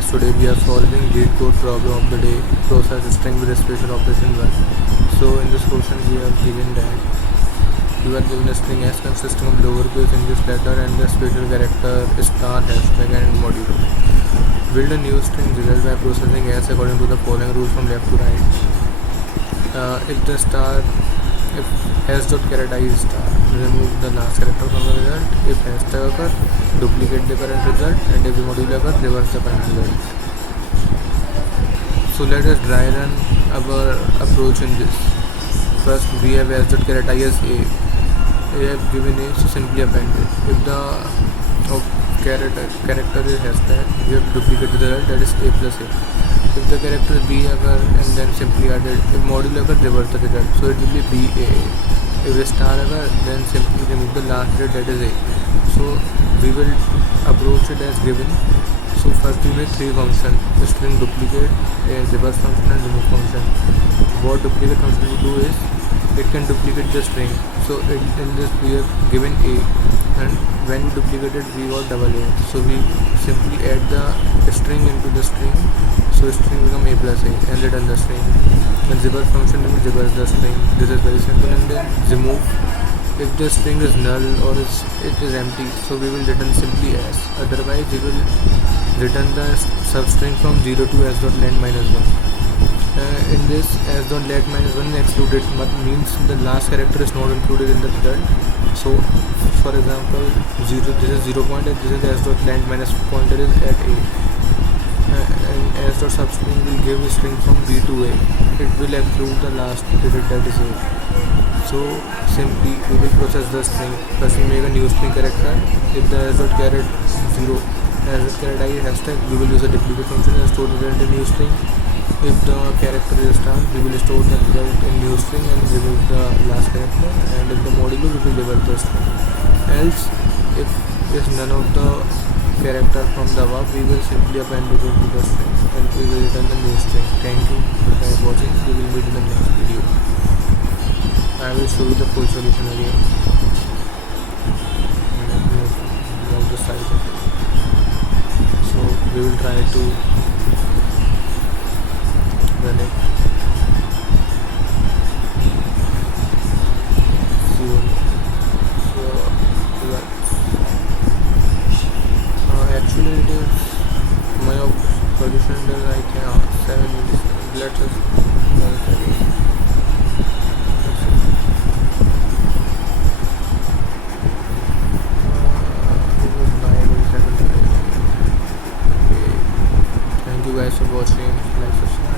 guys, today we are solving lead code problem of the day, process string with special operation 1. So in this question we are given that you are given a string s consisting of lowercase English letter and the special character star, hashtag and modulo. Build a new string result by processing s according to the following rules from left to right. If s dot characterize star, remove the last character from the result. If hashtag occur, duplicate the current result, and if the modulo occur, reverse the current result. So let us dry run our approach in this. First we have s dot characterize a. We have given a, so simply append it. If the character is hashtag, we have to duplicate the result, that is a plus a. If the character is b occur, and then simply add it. If modulo occur, reverse the result, so it will be ba. If a star occur, then simply remove the last digit, that is a. So we will approach it as given. So first we make three functions: string duplicate, a reverse function and remove function. What duplicate function will do is it can duplicate the string. So in this we have given a, and when we duplicated we got double a. So we simply add the string into the string. So string become a plus a and return the string. And reverse function will reverse the string. This is very simple. And then remove. If the string is null or it is empty, so we will return simply s. Otherwise we will return the substring from 0 to s dot length minus 1. In this s dot length minus 1 excluded means the last character is not included in the result. So for example 0, this is 0 point, and this is s dot length minus pointer is at a. And s dot substring will give a string from b to a. It will exclude the last digit, that is a. So simply we will process the string. First we make a new string character. If the s dot character 0 as a character is hashtag, we will use a duplicate function and store the result in new string. If the character is star, we will store the result in new string and remove the last character. And if the modulo, we will reverse the string. Else, if is none of the character from the above, we will simply append it to the string and we will return the new string. Thank you for watching. We will meet in the next video. I will show you the full solution again. Let me move the side of it. So we will try to run it. Actually it is my solution is like 7 minutes. Let us run it again. It was 9 milliseconds. Okay. Thank you guys for watching. Like, subscribe.